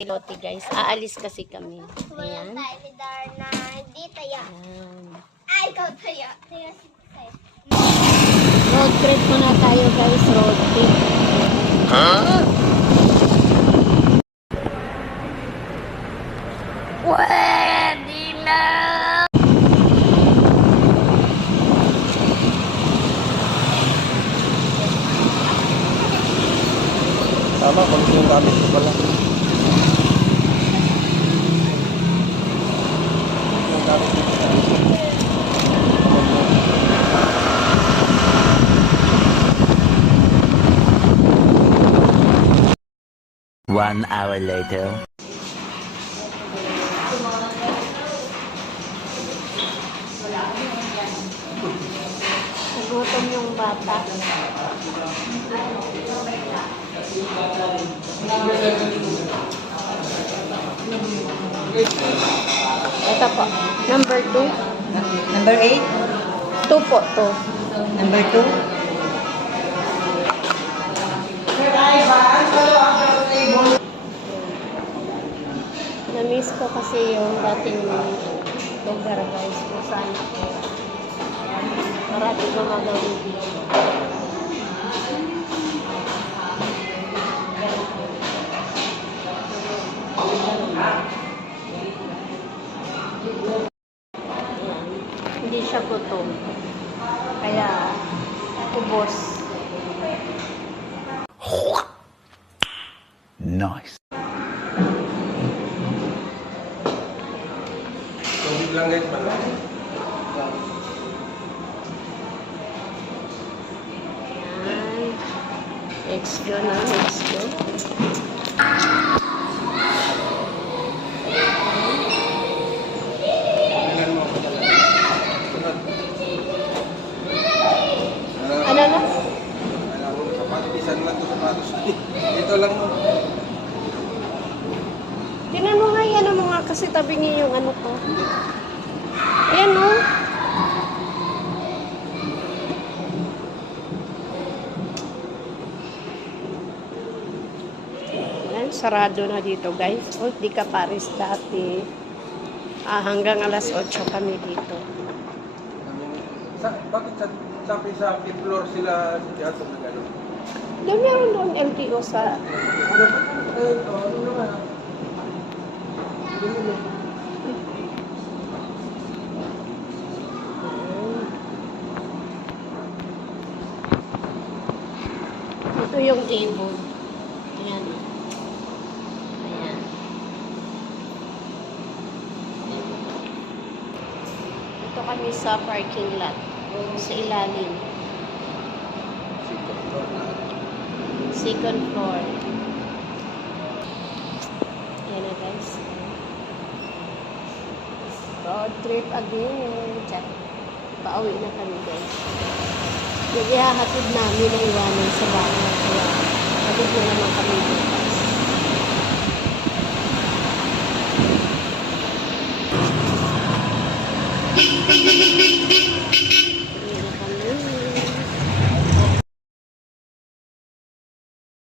Lote guys, aalis kasi kami. Ayan. Ayan. Ay, ikaw tayo. Road trip muna tayo guys, road trip. Huh? Pwede na! Tama, kung yung gamit ko pala. Yung gamit ko pala. 1 hour later. Nagutom yung bata. Ito po. Number 2. Number 8. 2 po, 2. Number 2. Na-miss ko kasi yung dating lugar guys kung saan ako. Marami gumagawin dito. Hindi siya gutom. Kaya ubos. Nice. Tubig lang guys, man. Ayan. Let's go na, let's go. Bilan mo. Ano na? Alam mo, sapatos, isan lang to sapatos. Dito lang mo. Tinan mo nga, yan mo nga kasi tabi niya yung ano ko. Ayan o. Ayan, sarado na dito guys. O, di ka pares dati. Hanggang alas 8 kami dito. Bakit sabi sa floor sila yata na gano'n? Doon meron doon LTO sa... Ano naman? Ito yung table. Ayan. Ayan. Ito kami sa parking lot. Sa ilalim. Second floor. Ayan na guys. Road trip again. Tsak. Pauwi na kami guys. Yung ihahatid namin na iwanan sa bahay. Kaya hatid na naman kami dito.